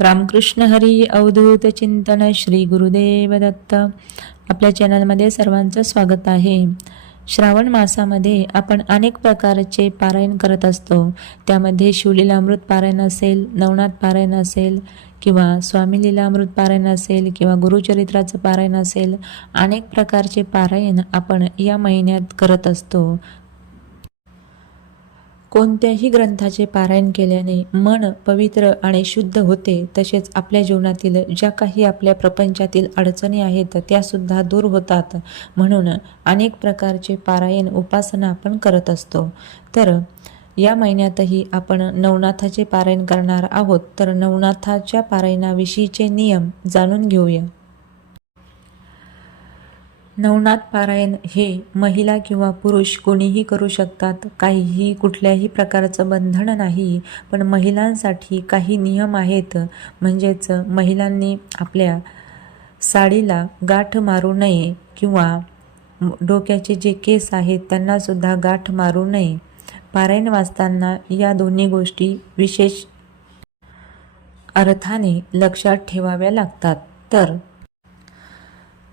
रामकृष्ण हरी अवधूत चिंतन श्री गुरुदेव दत्त. आपल्या चॅनलमध्ये सर्वांचं स्वागत आहे. श्रावण मासामध्ये आपण अनेक प्रकारचे पारायण करत असतो. त्यामध्ये शिवलीलामृत पारायण असेल नवनाथ पारायण असेल किंवा स्वामी लीलामृत पारायण असेल किंवा गुरुचरित्राचं पारायण असेल अनेक प्रकारचे पारायण आपण या महिन्यात करत असतो. कोणत्याही ग्रंथाचे पारायण केल्याने मन पवित्र आणि शुद्ध होते तसेच आपल्या जीवनातील ज्या काही आपल्या प्रपंचातील अडचणी आहेत त्यासुद्धा दूर होतात. म्हणून अनेक प्रकारचे पारायण उपासना आपण करत असतो. तर या महिन्यातही आपण नवनाथाचे पारायण करणार आहोत. तर नवनाथाच्या पारायणाविषयीचे नियम जाणून घेऊया. नवनाथ पारायण हे महिला किंवा पुरुष कोणीही करू शकतात. काहीही कुठल्याही प्रकारचं बंधन नाही पण महिलांसाठी काही नियम आहेत. म्हणजेच महिलांनी आपल्या साडीला गाठ मारू नये किंवा डोक्याचे जे केस आहेत त्यांनासुद्धा गाठ मारू नये. पारायण वाचताना या दोन्ही गोष्टी विशेष अर्थाने लक्षात ठेवाव्या लागतात. तर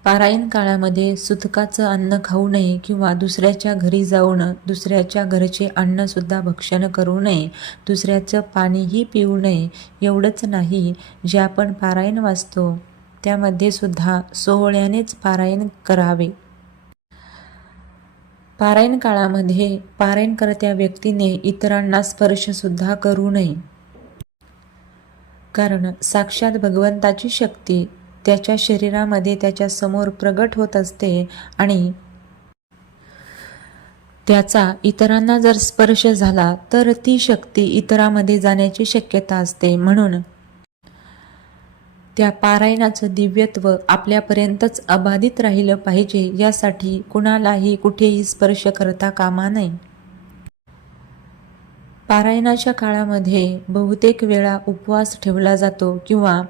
पारायण काळामध्ये सुतकाचं अन्न खाऊ नये किंवा दुसऱ्याच्या घरी जाऊन दुसऱ्याच्या घरचे अन्नसुद्धा भक्षण करू नये दुसऱ्याचं पाणीही पिऊ नये एवढंच नाही जे आपण पारायण वाचतो. त्यामध्ये सुद्धा सोहळ्यानेच पारायण करावे. पारायण काळामध्ये पारायणकर्त्या व्यक्तीने इतरांना स्पर्शसुद्धा करू नये. कारण साक्षात भगवंताची शक्ती त्याच्या शरीरामध्ये त्याच्यासमोर प्रगट होत असते आणि त्याचा इतरांना जर स्पर्श झाला तर ती शक्ती इतरामध्ये जाण्याची शक्यता असते. म्हणून त्या पारायणाचं दिव्यत्व आपल्यापर्यंतच अबाधित राहिलं पाहिजे यासाठी कुणालाही कुठेही स्पर्श करता कामा नये. पारायणाच्या काळामध्ये बहुतेक वेळा उपवास ठेवला जातो किंवा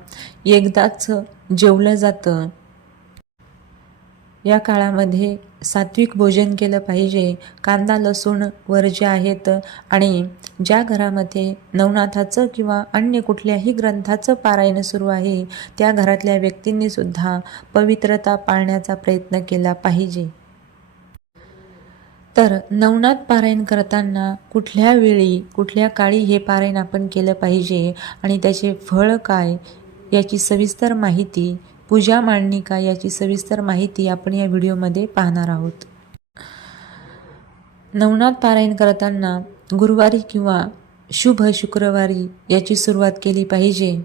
एकदाच जेवलं जातं. या काळामध्ये सात्विक भोजन केलं पाहिजे. कांदा लसूण वर्ज्य आहेत आणि ज्या घरामध्ये नवनाथाचं किंवा अन्य कुठल्याही ग्रंथाचं पारायण सुरू आहे त्या घरातल्या व्यक्तींनी सुद्धा पवित्रता पाळण्याचा प्रयत्न केला पाहिजे. तर नवनाथ पारायण करताना कुठल्या वेळी कुठल्या काळी हे पारायण आपण केलं पाहिजे आणि त्याचे फळ काय याची सविस्तर माहिती पूजा मांडणिका याची सविस्तर माहिती आपण या व्हिडिओमध्ये पाहणार आहोत. नवनाथ पारायण करताना गुरुवारी किंवा शुभ शुक्रवारी याची सुरुवात केली पाहिजे.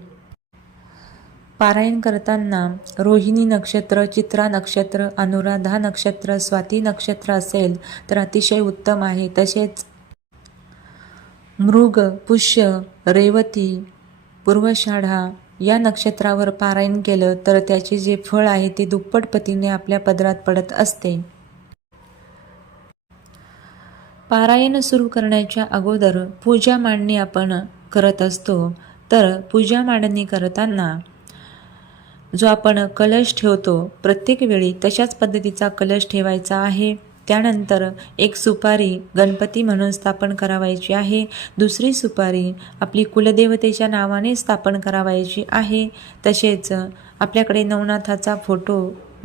पारायण करताना रोहिणी नक्षत्र चित्रा नक्षत्र अनुराधा नक्षत्र स्वाती नक्षत्र असेल तर अतिशय उत्तम आहे. तसेच मृग पुष्य रेवती पूर्वषाढा या नक्षत्रावर पारायण केलं तर त्याचे जे फळ आहे ते दुप्पट पतीने आपल्या पदरात पडत असते. पारायण सुरू करण्याच्या अगोदर पूजा मांडणी आपण करत असतो. तर पूजा मांडणी करताना जो आपण कलश ठेवतो प्रत्येक वेळी तशाच पद्धतीचा कलश ठेवायचा आहे. त्यानंतर एक सुपारी गणपती म्हणून स्थापन करावायची आहे. दुसरी सुपारी आपली कुलदेवतेच्या नावाने स्थापन करावायची आहे. तसेच आपल्याकडे नवनाथाचा फोटो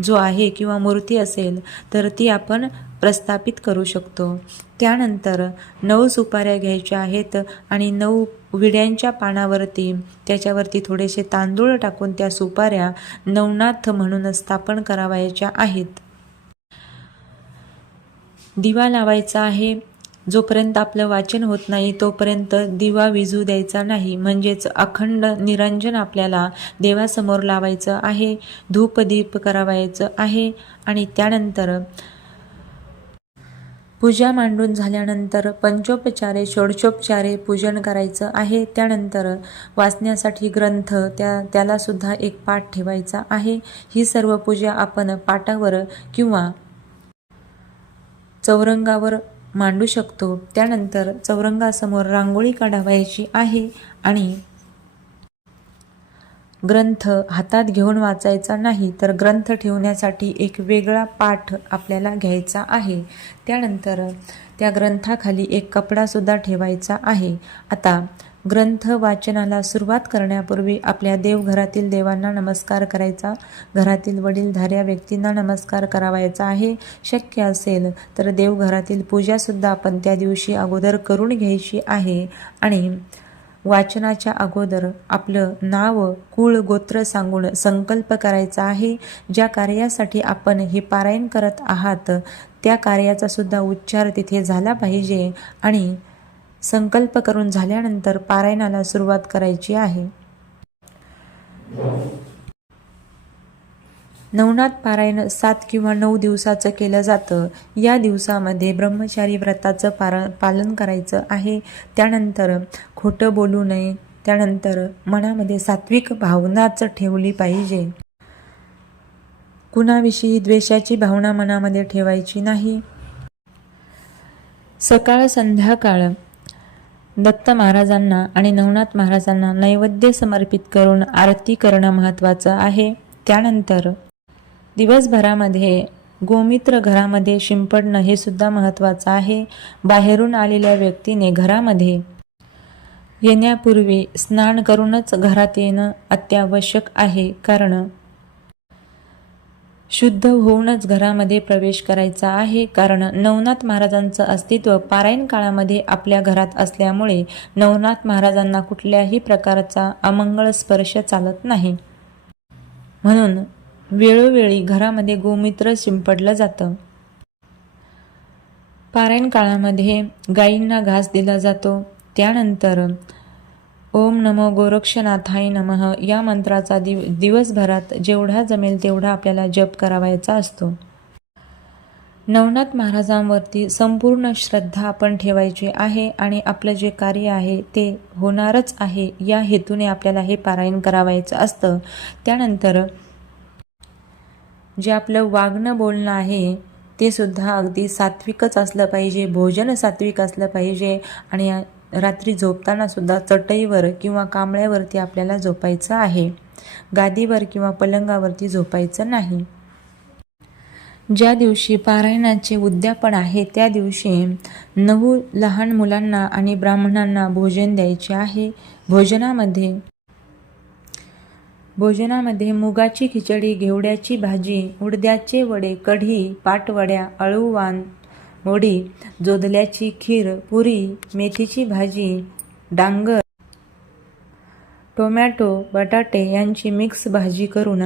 जो आहे किंवा मूर्ती असेल तर ती आपण प्रस्थापित करू शकतो. त्यानंतर नऊ सुपाऱ्या घ्यायच्या आहेत आणि नऊ विड्यांच्या पानावरती त्याच्यावरती थोडेसे तांदूळ टाकून त्या सुपाऱ्या नवनाथ म्हणून स्थापन करावायच्या आहेत. दिवा लावायचा आहे. जोपर्यंत आपलं वाचन होत नाही तोपर्यंत दिवा विझू द्यायचा नाही. म्हणजेच अखंड निरंजन आपल्याला देवासमोर लावायचं आहे धूपदीप करावायचं आहे आणि त्यानंतर पूजा मांडून झाल्यानंतर पंचोपचारे षोडशोपचारे पूजन करायचं आहे. त्यानंतर वाचण्यासाठी ग्रंथ त्या त्यालासुद्धा एक पाठ ठेवायचा आहे. ही सर्व पूजा आपण पाटावर किंवा चौरंगावर मांडू शकतो. त्यानंतर चौरंगासमोर रांगोळी काढावायची आहे आणि ग्रंथ हातात घेऊन वाचायचा नाही तर ग्रंथ ठेवण्यासाठी एक वेगळा पाठ आपल्याला घ्यायचा आहे. त्यानंतर त्या ग्रंथाखाली एक कपडासुद्धा ठेवायचा आहे. आता ग्रंथ वाचनाला सुरुवात करण्यापूर्वी आपल्या देवघरातील देवांना नमस्कार करायचा. घरातील वडीलधाऱ्या व्यक्तींना नमस्कार करावायचा आहे. शक्य असेल तर देवघरातील पूजासुद्धा आपण त्या दिवशी अगोदर करून घ्यायची आहे. आणि वाचनाच्या अगोदर आपलं नाव कुळ गोत्र सांगून संकल्प करायचा आहे. ज्या कार्यासाठी आपण हे पारायण करत आहात त्या कार्याचा सुद्धा उच्चार तिथे झाला पाहिजे. आणि संकल्प करून झाल्यानंतर पारायणाला सुरुवात करायची आहे. नवनाथ पारायण सात किंवा नऊ दिवसाचं केलं जातं. या दिवसामध्ये ब्रह्मचारी व्रताचं पार पालन करायचं आहे. त्यानंतर खोटं बोलू नये. त्यानंतर मनामध्ये सात्विक भावनाच ठेवली पाहिजे. कुणाविषयी द्वेषाची भावना मनामध्ये ठेवायची नाही. सकाळ संध्याकाळ दत्त महाराजांना आणि नवनाथ महाराजांना नैवेद्य समर्पित करून आरती करणं महत्त्वाचं आहे. त्यानंतर दिवसभरामध्ये गोमित्र घरामध्ये शिंपडणं हे सुद्धा महत्त्वाचं आहे. बाहेरून आलेल्या व्यक्तीने घरामध्ये येण्यापूर्वी स्नान करूनच घरात येणं अत्यावश्यक आहे. कारण शुद्ध होऊनच घरामध्ये प्रवेश करायचा आहे. कारण नवनाथ महाराजांचं अस्तित्व पारायण काळामध्ये आपल्या घरात असल्यामुळे नवनाथ महाराजांना कुठल्याही प्रकारचा अमंगळ स्पर्श चालत नाही. म्हणून वेळोवेळी घरामध्ये गोमूत्र शिंपडलं जातं. पारायण काळामध्ये गायींना घास दिला जातो. त्यानंतर ओम नमो गोरक्षनाथाय नमः. या मंत्राचा दिव दिवसभरात जेवढा जमेल तेवढा आपल्याला जप करावायचा असतो. नवनाथ महाराजांवरती संपूर्ण श्रद्धा आपण ठेवायची आहे आणि आपलं जे कार्य आहे ते होणारच आहे या हेतूने आपल्याला हे पारायण करावायचं असतं. त्यानंतर जे आपलं वागणं बोलणं आहे ते सुद्धा अगदी सात्विकच असलं पाहिजे भोजन सात्विक असलं पाहिजे आणि रात्री झोपताना सुद्धा चटईवर किंवा कांबळ्यावरती आपल्याला झोपायचं आहे. गादीवर किंवा पलंगावरती झोपायचं नाही. ज्या दिवशी पारायणाचे उद्यापन आहे त्या दिवशी नऊ लहान मुलांना आणि ब्राह्मणांना भोजन द्यायचे आहे. भोजनामध्ये भोजनामध्ये मुगाची खिचडी घेवड्याची भाजी उडद्याचे वडे कढी पाटवड्या अळूवान वडी जोदल्याची खीर पुरी मेथीची भाजी डांगर टोमॅटो बटाटे यांची मिक्स भाजी करून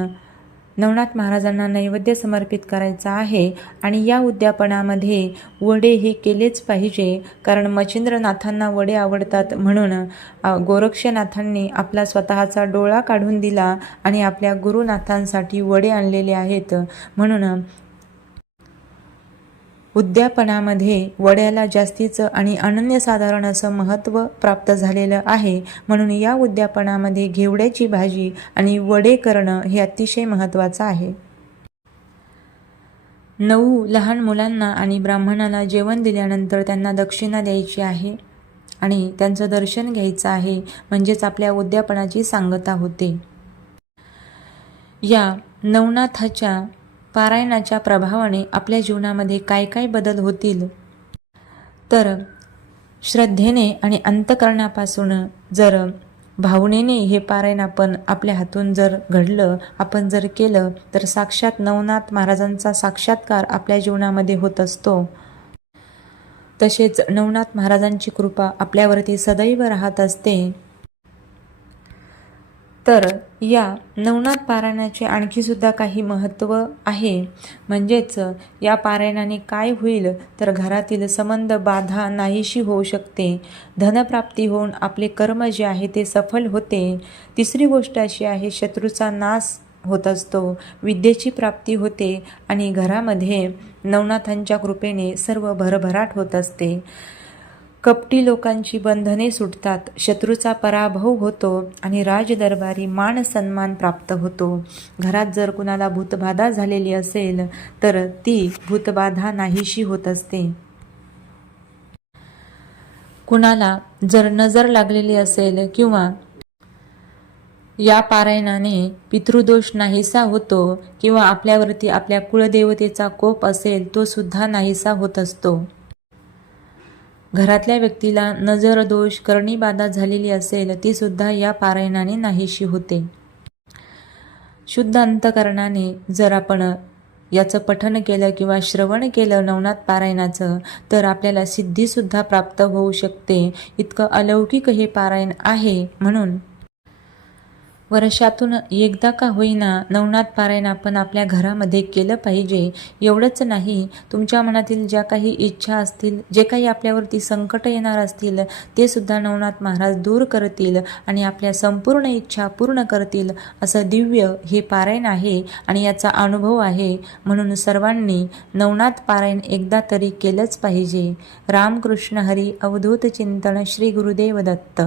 नवनाथ महाराजांना नैवेद्य समर्पित करायचा आहे आणि या उद्यापनामध्ये वडे हे केलेच पाहिजे कारण मच्छिंद्रनाथांना वडे आवडतात म्हणून गोरक्षनाथांनी आपला स्वतःचा डोळा काढून दिला आणि आपल्या गुरुनाथांसाठी वडे आणलेले आहेत म्हणून उद्यापनामध्ये वड्याला जास्तीचं आणि अनन्यसाधारण असं महत्त्व प्राप्त झालेलं आहे म्हणून या उद्यापनामध्ये घेवड्याची भाजी आणि वडे करणं हे अतिशय महत्त्वाचं आहे. नऊ लहान मुलांना आणि ब्राह्मणाला जेवण दिल्यानंतर त्यांना दक्षिणा द्यायची आहे आणि त्यांचं दर्शन घ्यायचं आहे म्हणजेच आपल्या उद्यापनाची सांगता होते. या नवनाथाच्या पारायणाच्या प्रभावाने आपल्या जीवनामध्ये काय काय बदल होतील? तर श्रद्धेने आणि अंतकरणापासून जर भावनेने हे पारायण आपण आपल्या हातून जर घडलं आपण जर केलं तर साक्षात नवनाथ महाराजांचा साक्षात्कार आपल्या जीवनामध्ये होत असतो. तसेच नवनाथ महाराजांची कृपा आपल्यावरती सदैव राहत असते. तर या नवनाथ पारायणाचे आणखीसुद्धा काही महत्त्व आहे. म्हणजेच या पारायणाने काय होईल तर घरातील संबंध बाधा नाहीशी होऊ शकते. धनप्राप्ती होऊन आपले कर्म जे आहे ते सफल होते. तिसरी गोष्ट अशी आहे शत्रूचा नाश होत असतो विद्येची प्राप्ती होते आणि घरामध्ये नवनाथांच्या कृपेने सर्व भरभराट होत असते. कपटी लोकांची बंधने सुटतात. शत्रूचा पराभव होतो आणि राजदरबारी मान सन्मान प्राप्त होतो. घरात जर कुणाला भूतबाधा झालेली असेल तर ती भूतबाधा नाहीशी होत असते. कुणाला जर नजर लागलेली असेल किंवा या पारायणाने पितृदोष नाहीसा होतो किंवा आपल्यावरती आपल्या कुळदेवतेचा कोप असेल तो सुद्धा नाहीसा होत असतो. घरातल्या व्यक्तीला नजर दोष करणीबाधा झालेली असेल ती सुद्धा या पारायणाने नाहीशी होते. शुद्ध अंतकरणाने जर आपण याचं पठन केलं किंवा श्रवण केलं नवनाथ पारायणाचं तर आपल्याला सिद्धीसुद्धा प्राप्त होऊ शकते. इतकं अलौकिक हे पारायण आहे म्हणून वर्षातून एकदा का होईना नवनाथ पारायण आपण आपल्या घरामध्ये केलं पाहिजे एवढंच नाही. तुमच्या मनातील ज्या काही इच्छा असतील जे काही आपल्यावरती संकट येणार असतील ते सुद्धा नवनाथ महाराज दूर करतील आणि आपल्या संपूर्ण इच्छा पूर्ण करतील. असं दिव्य हे पारायण आहे आणि याचा अनुभव आहे. म्हणून सर्वांनी नवनाथ पारायण एकदा तरी केलंच पाहिजे. रामकृष्ण हरी अवधूत चिंतन श्री गुरुदेव दत्त.